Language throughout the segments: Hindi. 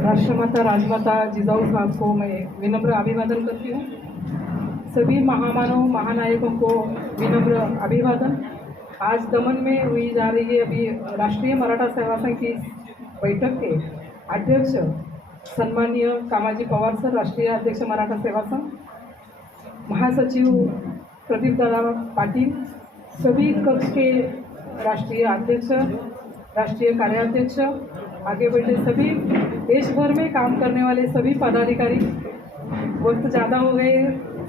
राष्ट्रमाता राजमाता जिजाऊ साहब को मैं विनम्र अभिवादन करती हूँ। सभी महामानव महानायकों को विनम्र अभिवादन। आज दमन में हुई जा रही है अभी राष्ट्रीय मराठा सेवा संघ की बैठक के अध्यक्ष सम्मानीय कामाजी पवार सर, राष्ट्रीय अध्यक्ष मराठा सेवा संघ, महासचिव प्रदीप दादा पाटिल, सभी कक्ष के राष्ट्रीय अध्यक्ष, राष्ट्रीय कार्याध्यक्ष, आगे बैठे सभी देश भर में काम करने वाले सभी पदाधिकारी। वक्त ज़्यादा हो गए,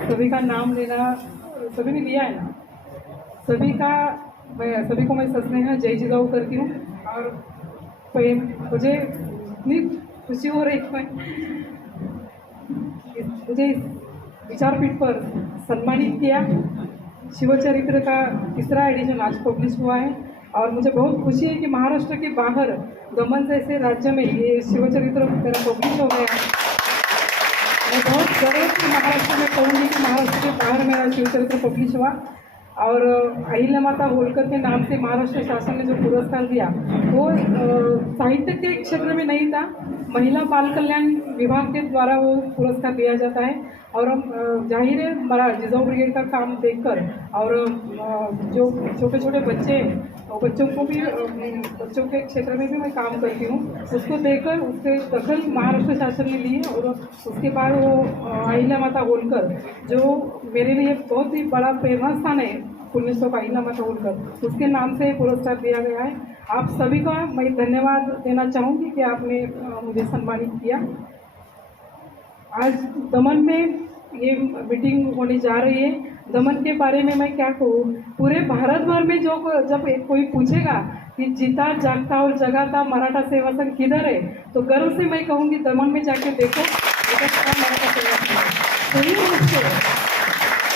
सभी का नाम लेना सभी ने लिया है ना, सभी को मैं सस्नेह जय जिजाऊ करती हूँ। और मुझे इतनी खुशी हो रही है, मुझे इस विचारपीठ पर सम्मानित किया। शिवचरित्र का 3रा एडिशन आज पब्लिश हुआ है और मुझे बहुत खुशी है कि महाराष्ट्र के बाहर दमन जैसे राज्य में ये शिवचरित्र मेरा पब्लिश हो गया। मैं बहुत गर्व से महाराष्ट्र में कहूँगी कि महाराष्ट्र के बाहर मेरा शिवचरित्र पब्लिश हुआ। और अहिल्या माता होलकर के नाम से महाराष्ट्र शासन ने जो पुरस्कार दिया वो साहित्य के क्षेत्र में नहीं था, महिला बाल कल्याण विभाग के द्वारा वो पुरस्कार दिया जाता है। और हम जाहिर है जिजाऊ ब्रिगेड का काम देखकर और जो छोटे छोटे बच्चे बच्चों को भी बच्चों के क्षेत्र में भी मैं काम करती हूँ, उसको देखकर उससे दखल महाराष्ट्र शासन ने ली है। और उसके बाद वो अहिल्या माता होलकर जो मेरे लिए बहुत ही बड़ा प्रेरणा स्थान है, पुण्यश्लोक का अहिल्या माता होलकर, उसके नाम से पुरस्कार दिया गया है। आप सभी का मैं धन्यवाद देना चाहूँगी कि आपने मुझे सम्मानित किया। आज दमन में ये मीटिंग होने जा रही है। दमन के बारे में मैं क्या कहूँ, पूरे भारत भर में जब कोई पूछेगा कि जीता जागता और जगाता मराठा सेवा संघ किधर है, तो गर्व से मैं कहूँगी दमन में जाके देखो, मराठा सेवा संघ। सही रूप से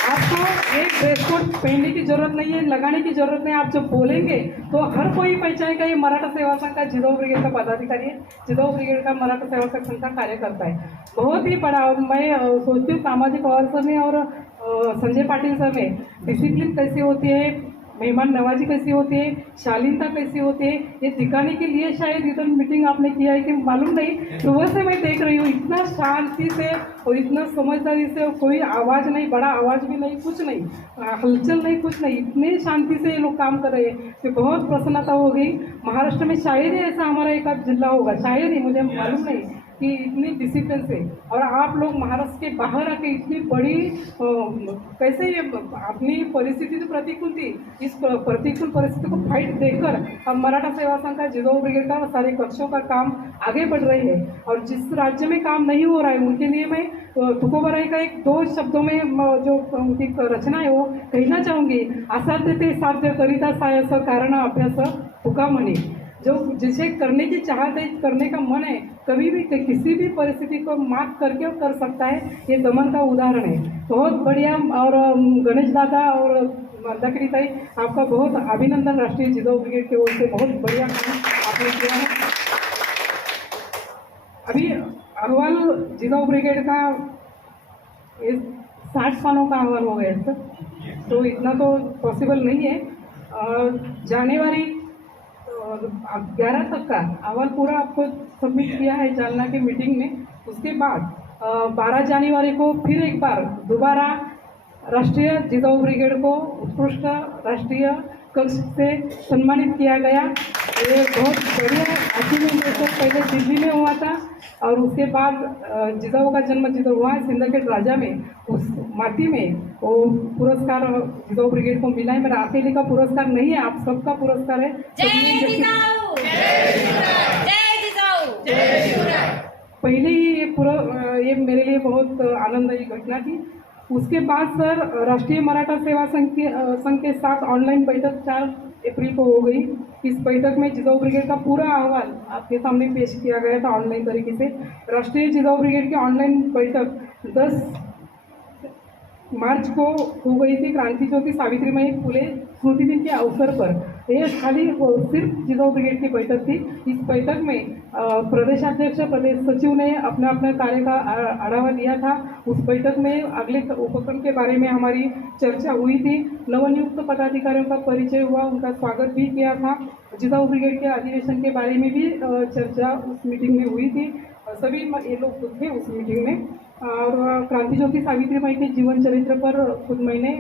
आपको एक ड्रेस कोड पहनने की जरूरत नहीं है, लगाने की जरूरत नहीं है। आप जब बोलेंगे तो हर कोई पहचानेगा ये मराठा सेवा संघ का जिजाऊ ब्रिगेड का पदाधिकारी है, जिजाऊ ब्रिगेड का मराठा सेवा संघ का कार्यकर्ता है। बहुत ही बड़ा मैं सोचती हूँ कामाजी पवार सर ने और संजय पाटिल सर ने डिसिप्लिन कैसी होती है, मेहमान नवाजी कैसी होती है, शालीनता कैसी होती है, ये दिखाने के लिए शायद इधर मीटिंग आपने किया है कि मालूम नहीं। सुबह से मैं देख रही हूँ इतना शांति से और इतना समझदारी से, और कोई आवाज़ नहीं, बड़ा आवाज़ भी नहीं, कुछ नहीं, हलचल नहीं, कुछ नहीं, इतने शांति से ये लोग काम कर रहे हैं कि बहुत प्रसन्नता हो गई। महाराष्ट्र में शायद ही ऐसा हमारा एक आध जिला होगा, शायद ही, मुझे मालूम नहीं कि इतनी डिसिप्लिन से। और आप लोग महाराष्ट्र के बाहर आके इतनी बड़ी कैसे ये अपनी परिस्थिति तो प्रतिकूल थी, इस प्रतिकूल परिस्थिति को फाइट देकर हम मराठा सेवा संघ का जिजाऊ ब्रिगेड का सारे कक्षों का काम आगे बढ़ रहे हैं। और जिस राज्य में काम नहीं हो रहा है उनके लिए मैं तुकोबराई का एक 2 शब्दों में जो उनकी रचना है वो कहना चाहूँगी। असाध्य ते साध्य करिता सायस कारण अभ्यास तुका म्हणे। जो जिसे करने की चाहत है, करने का मन है, कभी भी किसी भी परिस्थिति को मात करके कर सकता है, ये दमन का उदाहरण है। बहुत बढ़िया। और गणेश दादा और मंदाकिनी ताई, आपका बहुत अभिनंदन राष्ट्रीय जिजाऊ ब्रिगेड की ओर से, बहुत बढ़िया काम आपने किया है। अभी अहवाल जिजाऊ ब्रिगेड का 60 सालों का अहवाल हो गया है सर, तो इतना तो पॉसिबल नहीं है। जनवरी 11 तक का अहवाल पूरा आपको सबमिट किया है जालना के मीटिंग में। उसके बाद 12 जनवरी को फिर एक बार दोबारा राष्ट्रीय जिजाऊ ब्रिगेड को उत्कृष्ट राष्ट्रीय कक्ष से सम्मानित किया गया। ये बहुत बढ़िया अचीवमेंट है सर। पहले दिल्ली में हुआ था और उसके बाद जिजाऊ का जन्म जिधर हुआ है सिंदखेड राजा में, उस माटी में वो पुरस्कार जिजाऊ ब्रिगेड को मिला है। मेरा अकेले का पुरस्कार नहीं है, आप सबका पुरस्कार है। पहले ही ये मेरे लिए बहुत आनंददायी घटना थी। उसके बाद सर राष्ट्रीय मराठा सेवा संघ के साथ ऑनलाइन बैठक 4 अप्रैल को हो गई। इस बैठक में जिजाऊ ब्रिगेड का पूरा अहवाल आपके सामने पेश किया गया था ऑनलाइन तरीके से। राष्ट्रीय जिजाऊ ब्रिगेड की ऑनलाइन बैठक 10 मार्च को हो गई थी, क्रांति ज्योति सावित्रीबाई फुले स्मृति दिन के अवसर पर। ये खाली सिर्फ जिजाऊ ब्रिगेड की बैठक थी। इस बैठक में प्रदेशाध्यक्ष प्रदेश सचिव ने अपना अपना कार्य का आढावा दिया था। उस बैठक में अगले उपक्रम के बारे में हमारी चर्चा हुई थी। नवनियुक्त पदाधिकारियों का परिचय हुआ, उनका स्वागत भी किया था। जिजाऊ ब्रिगेड के अधिवेशन के बारे में भी चर्चा उस मीटिंग में हुई थी। सभी ये लोग थे उस मीटिंग में। और क्रांति ज्योति सावित्रीबाई के जीवन चरित्र पर खुद मैंने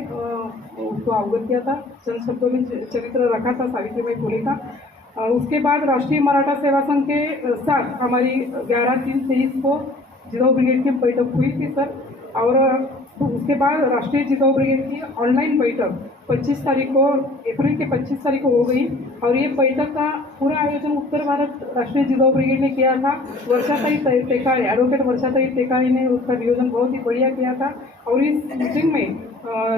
उसको अवगत किया था, चंद शब्दों में चरित्र रखा था सावित्रीबाई फुले का। उसके बाद राष्ट्रीय मराठा सेवा संघ के साथ हमारी 11/3/23 को जिजाऊ ब्रिगेड की बैठक हुई थी सर। और उसके बाद राष्ट्रीय जिजाऊ ब्रिगेड की ऑनलाइन बैठक 25 तारीख को, अप्रैल के 25 तारीख को हो गई। और ये बैठक का पूरा आयोजन उत्तर भारत राष्ट्रीय जिजाऊ ब्रिगेड ने किया था। वर्षाताई टेकाळे, एडवोकेट वर्षाताई टेकाळे ने उसका नियोजन बहुत ही बढ़िया किया था। और इस मीटिंग में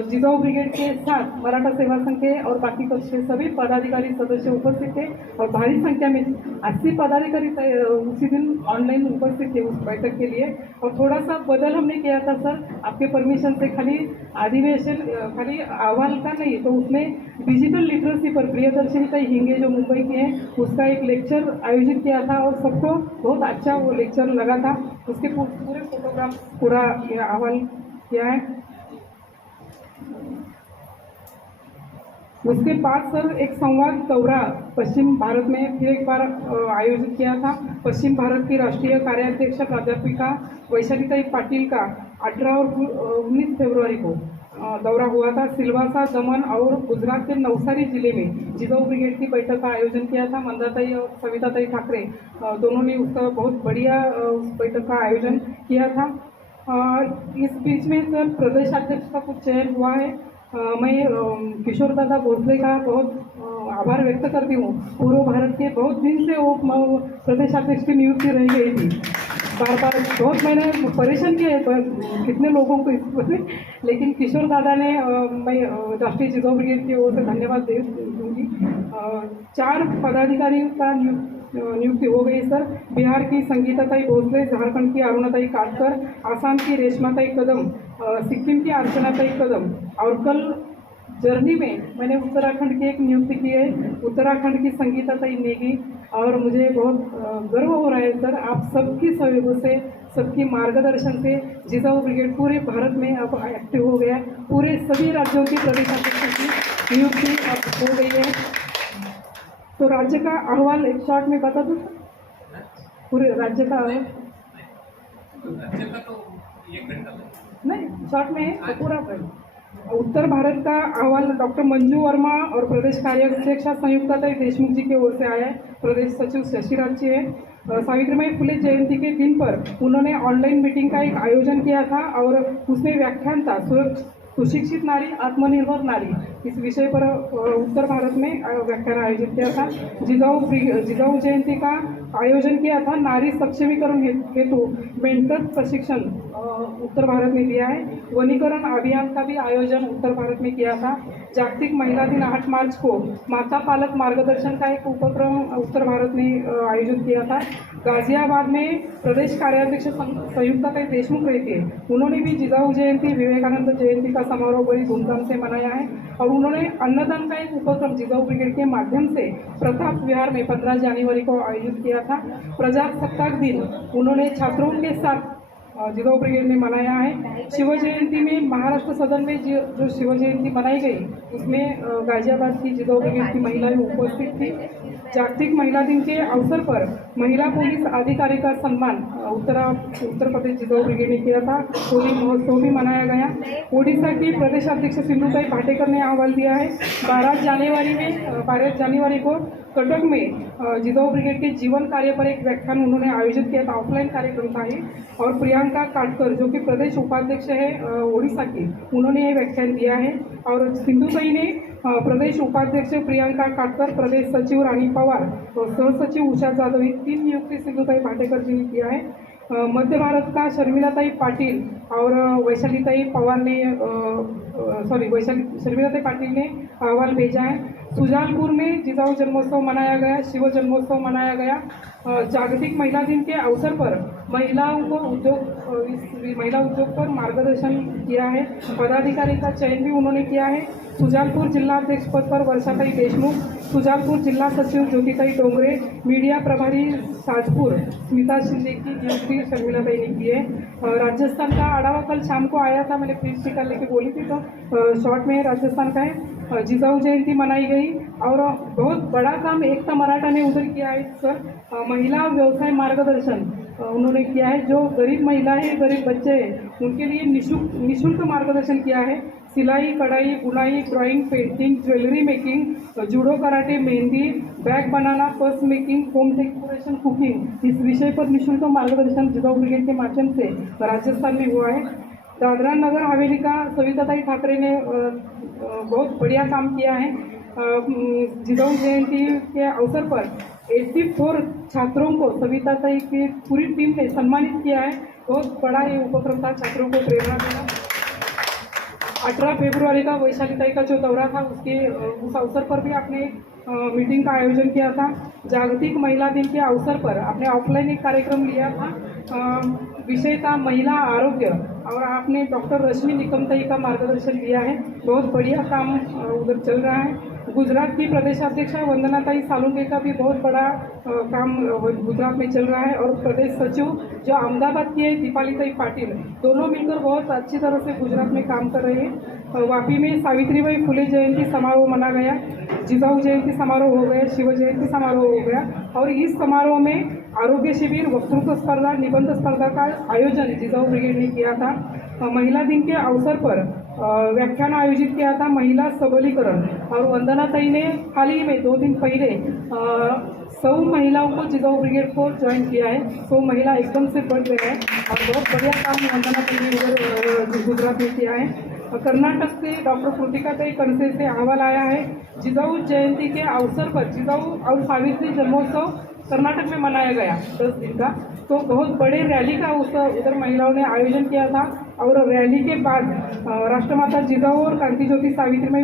जिजाऊ ब्रिगेड के साथ मराठा सेवा संघ के और बाकी कक्ष के सभी पदाधिकारी सदस्य उपस्थित थे। और भारी संख्या में 80 पदाधिकारी उसी दिन ऑनलाइन उपस्थित थे उस बैठक के लिए। और थोड़ा सा बदल हमने किया था सर, आपके परमिशन से, खाली अधिवेशन खाली अहवाल का नहीं, तो उसमें डिजिटल लिटरेसी पर प्रियदर्शनी हिंगे जो मुंबई के हैं उसका एक लेक्चर आयोजित किया था। और सबको बहुत अच्छा वो लेक्चर लगा था। उसके पूरे फोटोग्राफ पूरा अहवाल किया है। उसके बाद सर एक संवाद दौरा पश्चिम भारत में फिर एक बार आयोजित किया था। पश्चिम भारत की राष्ट्रीय कार्याध्यक्ष प्राध्यापिका वैशालीताई पाटिल का 18 और 19 फरवरी को दौरा हुआ था। सिलवासा, दमन और गुजरात के नवसारी जिले में जिजाऊ ब्रिगेड की बैठक का आयोजन किया था। मंदाताई और सविताताई ठाकरे दोनों ने उसका बहुत बढ़िया उस बैठक का आयोजन किया था। इस बीच में सर प्रदेश अध्यक्ष का कुछ चयन हुआ है। मैं किशोर दादा भोसले का बहुत आभार व्यक्त करती हूँ। पूर्व भारत के बहुत दिन से वो प्रदेश अध्यक्ष की नियुक्ति रह गई थी। बार बार बहुत मैंने परेशान किया कितने लोगों को इसमें, लेकिन किशोर दादा ने मैं राष्ट्रीय जिजाऊ ब्रिगेड की ओर से धन्यवाद दूंगी। 4 पदाधिकारियों का नियुक्ति हो गई सर। बिहार की संगीताताई भोसले, झारखंड की अरुणाताई काटकर, आसाम की रेशमाताई कदम, सिक्किम की अर्चनाताई कदम। और कल जर्नी में मैंने उत्तराखंड की एक नियुक्ति की है, उत्तराखंड की संगीताताई नेगी। और मुझे बहुत गर्व हो रहा है सर, आप सबकी सहयोग से, सबकी मार्गदर्शन से जिजाऊ ब्रिगेड पूरे भारत में अब एक्टिव हो गया। पूरे सभी राज्यों की प्रदेशाध्यक्षों की नियुक्ति अब हो गई है। तो राज्य का अहवाल एक शॉर्ट में बता दूँ, पूरे राज्य का अहवाल नहीं, शॉर्ट में है पूरा। उत्तर भारत का अहवाल डॉक्टर मंजू वर्मा और प्रदेश कार्याध्यक्षा संयुक्ताताई देशमुख जी की ओर से आया है। प्रदेश सचिव शशिराज जी है। सावित्रीबाई फुले जयंती के दिन पर उन्होंने ऑनलाइन मीटिंग का एक आयोजन किया था और उसमें व्याख्यान था सुशिक्षित नारी आत्मनिर्भर नारी, इस विषय पर उत्तर भारत में व्याख्यान आयोजित किया था। जिजाऊ जयंती का आयोजन किया था। नारी सक्षमीकरण हेतु मेंटर प्रशिक्षण उत्तर भारत में दिया है। वनीकरण अभियान का भी आयोजन उत्तर भारत में किया था। जागतिक महिला दिन 8 मार्च को माता पालक मार्गदर्शन का एक उपक्रम उत्तर भारत ने आयोजित किया था। गाजियाबाद में प्रदेश कार्याध्यक्ष संयुक्ताताई देशमुख रहती है, उन्होंने भी जिजाऊ जयंती, विवेकानंद जयंती का समारोह बड़ी धूमधाम से मनाया है। और उन्होंने अन्नदान का एक उपक्रम जिजाऊ ब्रिगेड के माध्यम से प्रताप विहार में 15 जनवरी को आयोजित किया था। प्रजासत्ताक दिन उन्होंने छात्रों के साथ जिजाऊ ब्रिगेड ने मनाया है। शिव जयंती में महाराष्ट्र सदन में जो शिव जयंती मनाई गई उसमें गाजियाबाद की जिजाऊ ब्रिगेड की महिलाएं उपस्थित थी। जागतिक महिला दिन के अवसर पर महिला पुलिस अधिकारी का सम्मान उत्तर प्रदेश जिजाऊ ब्रिगेड ने किया था। होली महोत्सव भी मनाया गया। ओडिशा की प्रदेश अध्यक्ष सिंधुताई भाटेकर ने अहवाल दिया है। 12 जनवरी को कटक में जिजाऊ ब्रिगेड के जीवन कार्य पर एक व्याख्यान उन्होंने आयोजित किया था। ऑफलाइन कार्यक्रम था ये। और प्रियंका काटकर जो कि प्रदेश उपाध्यक्ष है ओडिशा की, उन्होंने ये व्याख्यान दिया है। और सिंधुताई ने प्रदेश उपाध्यक्ष प्रियंका काटकर, प्रदेश सचिव रानी पवार और सहसचिव उषा जाधव, 3 नियुक्ति सिंधुताई भाटेकर जी ने किया है। मध्य भारत का शर्मिलाताई पाटिल और वैशालीताई पाटिल ने अहवाल भेजा है। सुजानपुर में जिजाऊ जन्मोत्सव मनाया गया, शिव जन्मोत्सव मनाया गया। जागतिक महिला दिन के अवसर पर महिलाओं को महिला उद्योग पर मार्गदर्शन किया है। पदाधिकारी का चयन भी उन्होंने किया है। सुजानपुर जिलाध्यक्ष पद पर वर्षाताई देशमुख, सुजानपुर जिला सचिव ज्योतिताई डोंगरे, मीडिया प्रभारी साजपुर स्मिता शिंदे की नियुक्ति शर्मिलाताई ने की है। राजस्थान का आड़ावा कल शाम को आया था, मैंने प्रिंट निकालने की बोली थी, तो शॉर्ट में राजस्थान का है। जिजाऊ जयंती मनाई गई और बहुत बड़ा काम एकता मराठा ने उधर किया है सर। महिला व्यवसाय मार्गदर्शन उन्होंने किया है। जो गरीब महिलाएं, गरीब बच्चे हैं, उनके लिए निशुल्क मार्गदर्शन किया है। सिलाई, कढ़ाई, बुनाई, drawing, painting, jewellery making, judo, karate, मेहंदी, बैग बनाना, purse making, home decoration, cooking, इस विषय पर निशुल्क मार्गदर्शन जिजाऊ ब्रिगेड के माध्यम से राजस्थान में हुआ है। दादरा नगर हवेली का सविताताई ठाकरे ने बहुत बढ़िया काम किया है। जिजाऊ जयंती के अवसर पर 84 छात्रों को सविताताई की पूरी टीम ने सम्मानित किया है। बहुत बड़ा ये उपक्रम था छात्रों को प्रेरणा देना। 18 फरवरी का वैशालीताई का जो दौरा था उस अवसर पर भी आपने मीटिंग का आयोजन किया था। जागतिक महिला दिन के अवसर पर आपने ऑफलाइन एक कार्यक्रम लिया था। विषय था महिला आरोग्य और आपने डॉक्टर रश्मि निकमताई का मार्गदर्शन लिया है। बहुत बढ़िया काम उधर चल रहा है। गुजरात की प्रदेशाध्यक्ष वंदनाताई सालुंके का भी बहुत बड़ा काम गुजरात में चल रहा है। और प्रदेश सचिव जो अहमदाबाद की है दीपालीताई पाटिल, दोनों मिलकर बहुत अच्छी तरह से गुजरात में काम कर रहे हैं। वापी में सावित्रीबाई फुले जयंती समारोह मना गया, जिजाऊ जयंती समारोह हो गया, शिव जयंती समारोह हो गया। और इस समारोह में आरोग्य शिविर, वक्तृत्व स्पर्धा, निबंध स्पर्धा का आयोजन जिजाऊ ब्रिगेड ने किया था। महिला दिन के अवसर पर व्याख्यान आयोजित किया था महिला सबलीकरण। और वंदनाताई ने हाल ही में 2 दिन पहले 100 महिलाओं को जिजाऊ ब्रिगेड को ज्वाइन किया है। 100 महिला एकदम से बढ़ गए हैं और बहुत बढ़िया काम वंदनाताई ने उधर गुजरात में किया है। कर्नाटक से डॉक्टर कृतिकाताई कणसे से अहवाल आया है। जिजाऊ जयंती के अवसर पर जिजाऊ और सावित्री जन्मोत्सव कर्नाटक में मनाया गया 10 दिन का। तो बहुत बड़े रैली का उधर महिलाओं ने आयोजन किया था। और रैली के बाद राष्ट्रमाता जिजाऊ और क्रांति ज्योति सावित्रीबाई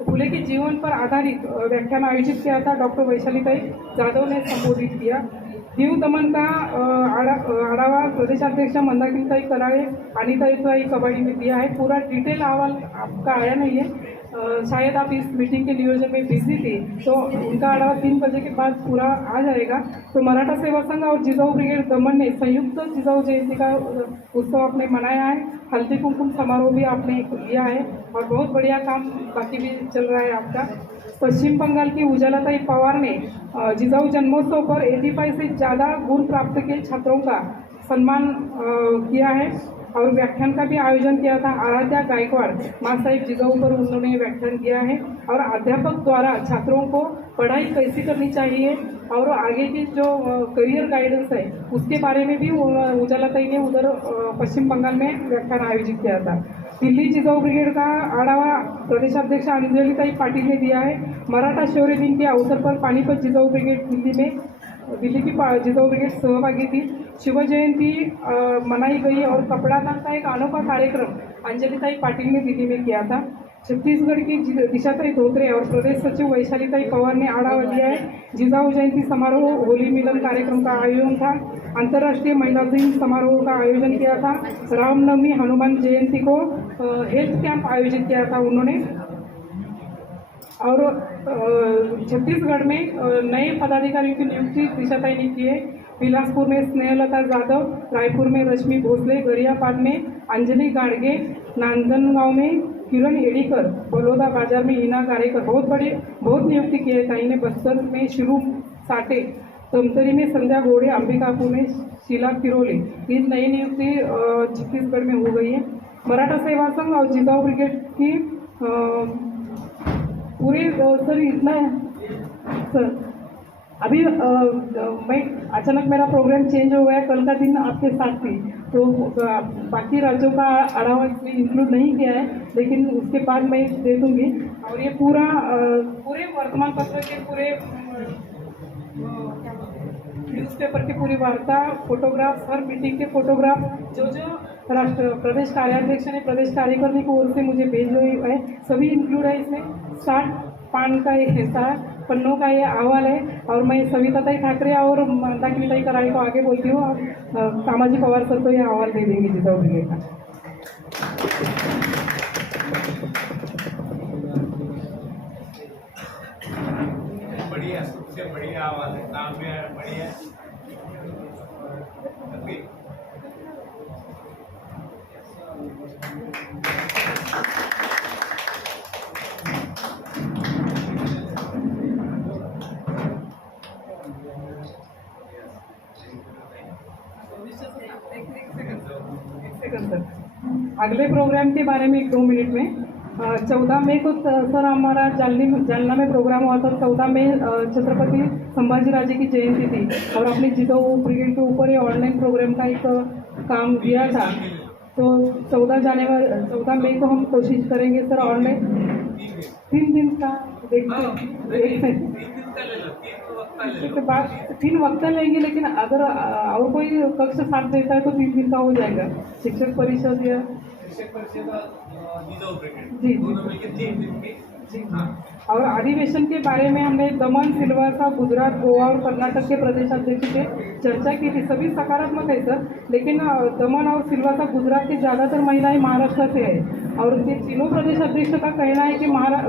फुले के जीवन पर आधारित व्याख्यान आयोजित किया था। डॉक्टर वैशालीताई जाधव ने संबोधित किया। दीव दमन का आढ़ावा प्रदेशाध्यक्ष मंदाकिनीताई कराड़े, अनिताई कबाड़ी में दिया है। पूरा डिटेल अहवाल आपका आया नहीं है, शायद आप इस मीटिंग के नियोजन में बिजी थी, तो उनका आढ़ावा 3 बजे के बाद पूरा आ जाएगा। तो मराठा सेवा संघ और जिजाऊ ब्रिगेड दमन ने संयुक्त जिजाऊ जयंती का उत्सव आपने मनाया है। हल्दी कुमकुम समारोह भी आपने लिया है और बहुत बढ़िया काम बाकी भी चल रहा है आपका। पश्चिम बंगाल की उजालाताई पवार ने जिजाऊ जन्मोत्सव पर 85 से ज़्यादा गुण प्राप्त के छात्रों का सम्मान किया है और व्याख्यान का भी आयोजन किया था। आराध्या गायकवाड़ माँ साहिब जिजाऊ पर उन्होंने व्याख्यान किया है और अध्यापक द्वारा छात्रों को पढ़ाई कैसी करनी चाहिए और आगे की जो करियर गाइडेंस है उसके बारे में भी उजालाताई ने उधर पश्चिम बंगाल में व्याख्यान आयोजित किया था। दिल्ली जिजाऊ ब्रिगेड का आढ़ावा प्रदेशाध्यक्ष अंजलिताई पाटिल ने दिया है। मराठा शौर्य दिन के अवसर पर पानीपत जिजाऊ ब्रिगेड दिल्ली की जिजाऊ ब्रिगेड सहभागी थी। शिव जयंती मनाई गई और कपड़ा दान का एक अनोखा कार्यक्रम अंजलिताई पाटिल ने दिल्ली में किया था। छत्तीसगढ़ की दिशाताई धोत्रे और प्रदेश सचिव वैशालीताई पवार ने आढ़ावा लिया है। जिजाऊ जयंती समारोह, होली मिलन कार्यक्रम का आयोजन था। अंतर्राष्ट्रीय महिला दिन समारोह का आयोजन किया था। रामनवमी, हनुमान जयंती को हेल्थ कैंप आयोजित किया था उन्होंने। और छत्तीसगढ़ में नए पदाधिकारियों की नियुक्ति दिशाताई ने की है। बिलासपुर में स्नेहलता जाधव, रायपुर में रश्मि भोसले, गरियाबाद में अंजलि गाड़गे, नांदनगांव में किरण एडीकर, बलौदा बाजार में हीना गारेकर, बहुत नियुक्ति की है ताई ने। बस्तर में शिरू साटे, तमतरी में संध्या घोड़े, अंबिकापुर में शीला किरोले, ये नई नियुक्ति छत्तीसगढ़ में हो गई है। मराठा सेवा संघ और जिजाऊ ब्रिगेड की पूरे सर इतना सर अभी मैं अचानक मेरा प्रोग्राम चेंज हो गया। कल का दिन आपके साथ थी तो बाकी राज्यों का आढ़ावा इसमें इंक्लूड नहीं किया है, लेकिन उसके बाद मैं दे दूँगी। और ये पूरे वर्तमान पत्र के पूरे न्यूज़पेपर की पूरी वार्ता, फोटोग्राफ, हर मीटिंग के फोटोग्राफ जो प्रदेश कार्याध्यक्ष ने प्रदेश कार्यकारिणी की ओर से मुझे भेजे हुए है सभी इंक्लूड है इसमें। 60 पान का एक हिस्सा पन्नों का ये अहवाल है। और मैं सविताताई ठाकरे और मंदाकिनीताई कराड़े को आगे बोलती हूँ और कामाजी पवार सर को ये अहवाल दे देंगे जिजाऊ ब्रिगेड का। बढ़िया, सबसे बढ़िया आवाज है, काम में बढ़िया। सर। अगले प्रोग्राम के बारे में 1-2 मिनट में 14 मई को सर हमारा जालना में प्रोग्राम हुआ था। 14 मई छत्रपति संभाजीराजे की जयंती थी और अपने जिताऊ ब्रिगेड के ऊपर ये ऑनलाइन प्रोग्राम का एक काम दिया था। तो 14 मई को हम कोशिश करेंगे सर ऑनलाइन 3 दिन का देखते के बाद 3 वक्त लेंगे, लेकिन अगर और कोई कक्ष साथ देता है तो 3 दिन का हो जाएगा। शिक्षक परिषद या शिक्षक परिषद जिताऊ ब्रिगेड जी दोनों मिलकर 3 दिन की। जी हाँ। और अधिवेशन के बारे में हमने दमन, सिलवासा, गुजरात, गोवा और कर्नाटक के प्रदेशाध्यक्ष से चर्चा की थी। सभी सकारात्मक है सर, लेकिन दमन और सिलवासा, गुजरात के ज़्यादातर महिलाएं महाराष्ट्र से है और ये तीनों प्रदेशाध्यक्ष का कहना है कि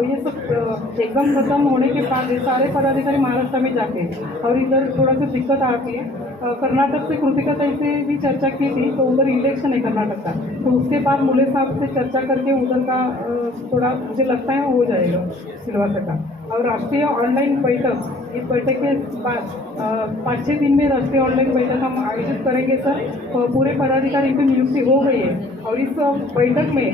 ये सब एग्जाम खत्म होने के बाद ये सारे पदाधिकारी महाराष्ट्र में जाते हैं और इधर थोड़ा सा दिक्कत आती है। कर्नाटक से कृतिका ताई से भी चर्चा की थी, तो उधर इलेक्शन है कर्नाटक का, तो उसके बाद मुले साहब से चर्चा करके उधर का थोड़ा मुझे लगता है हो जाएगा सिलवासा का। और राष्ट्रीय ऑनलाइन बैठक, इस बैठक के बाद 5-6 दिन में राष्ट्रीय ऑनलाइन बैठक हम आयोजित करेंगे सर। पूरे पदाधिकारी की नियुक्ति हो गई है और इस बैठक में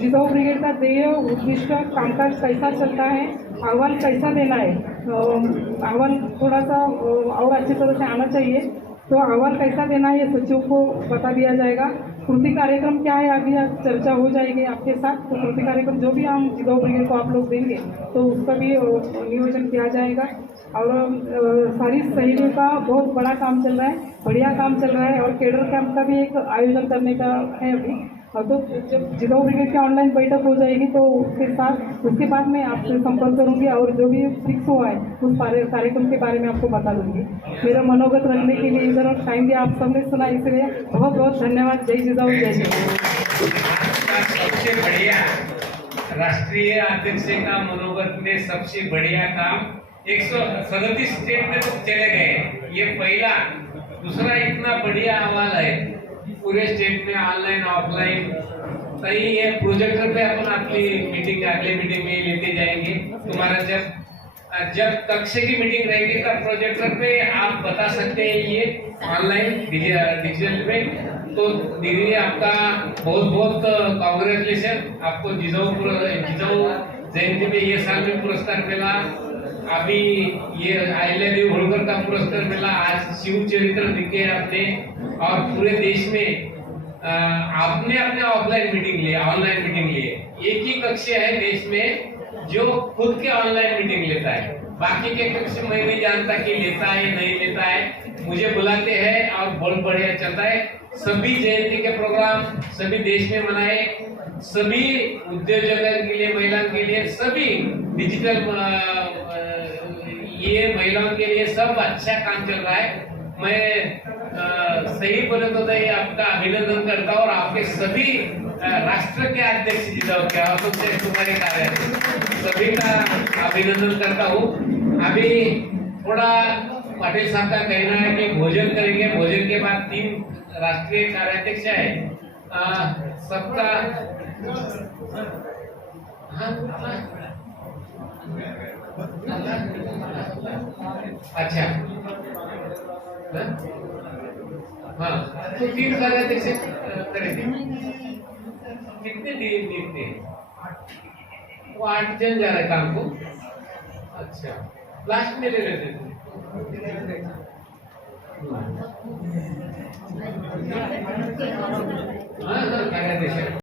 जिताऊ ब्रिगेड का ध्येय, उद्दिष्ट, कामकाज कैसा चलता है, अहवाल कैसा देना है, अहवाल थोड़ा सा और अच्छी तरह से आना चाहिए, तो अहवाल कैसा देना है ये सचिव को बता दिया जाएगा। कृति कार्यक्रम क्या है अभी चर्चा हो जाएगी आपके साथ। तो कृति कार्यक्रम जो भी हम जिताऊ ब्रिगेड को आप लोग देंगे तो उसका भी नियोजन किया जाएगा। और सारी सहेलियों का बहुत बड़ा काम चल रहा है, बढ़िया काम चल रहा है और केडर कैंप का भी एक आयोजन करने का है अभी। तो जब जिताऊ ब्रिगेड की ऑनलाइन बैठक हो जाएगी तो उसके बाद मैं आपसे संपर्क करूंगी और जो भी फिक्स हुआ है उस कार्यक्रम के बारे में आपको बता दूंगी। मेरा मनोगत रखने के लिए इधर टाइम दिया, आप सबने सुना, इसलिए बहुत बहुत धन्यवाद। जय जिताऊ, जय जिताऊ। सबसे बढ़िया राष्ट्रीय अध्यक्ष का मनोगत में सबसे बढ़िया काम 137 स्टेट में तो चले गए, ये पहला। दूसरा इतना बढ़िया अहवाल है पूरे स्टेट में ऑनलाइन ऑफलाइन। सही है, प्रोजेक्टर पे अपन अपनी मीटिंग अगले मीटिंग में लेते जाएंगे। तुम्हारा जब कक्ष की मीटिंग रहेगी तब प्रोजेक्टर पे आप बता सकते हैं ये ऑनलाइन डिजिटल पे। तो दीदी आपका बहुत बहुत कांग्रेचुलेशन, आपको जिताऊ जयंती में ये साल में पुरस्कार मिला, अभी ये अहिल्यादेवी होळकर का पुरस्कार मिला, आज शिव चरित्र लिखे आपने और पूरे देश में आपने अपने ऑफलाइन मीटिंग लिए, ऑनलाइन मीटिंग लिए। एक ही कक्ष है देश में जो खुद के ऑनलाइन मीटिंग लेता है, बाकी के कक्ष मैं नहीं जानता कि लेता है नहीं लेता है। मुझे बुलाते हैं और बहुत बढ़िया चलता है। सभी जयंती के प्रोग्राम सभी देश में मनाए, सभी उद्योजकों के लिए, महिलाओं के लिए, सभी डिजिटल ये महिलाओं के लिए सब अच्छा काम चल रहा है। मैं सही बोले तो मैं आपका अभिनंदन करता हूँ और आपके सभी राष्ट्र के अध्यक्ष जिताऊ के और तुमसे तुम्हारे कार्य सभी का अभिनंदन करता हूँ। अभी थोड़ा पाटिल साहब का कहना है कि भोजन करेंगे, भोजन के बाद 3 राष्ट्रीय कार्याध्यक्ष है सबका। अच्छा हाँ, तो 3 कार्याध्यक्ष करेंगे। कितने दिन थे वो? 8 जन जा रहे काम को। अच्छा, लास्ट में ले लेते थे।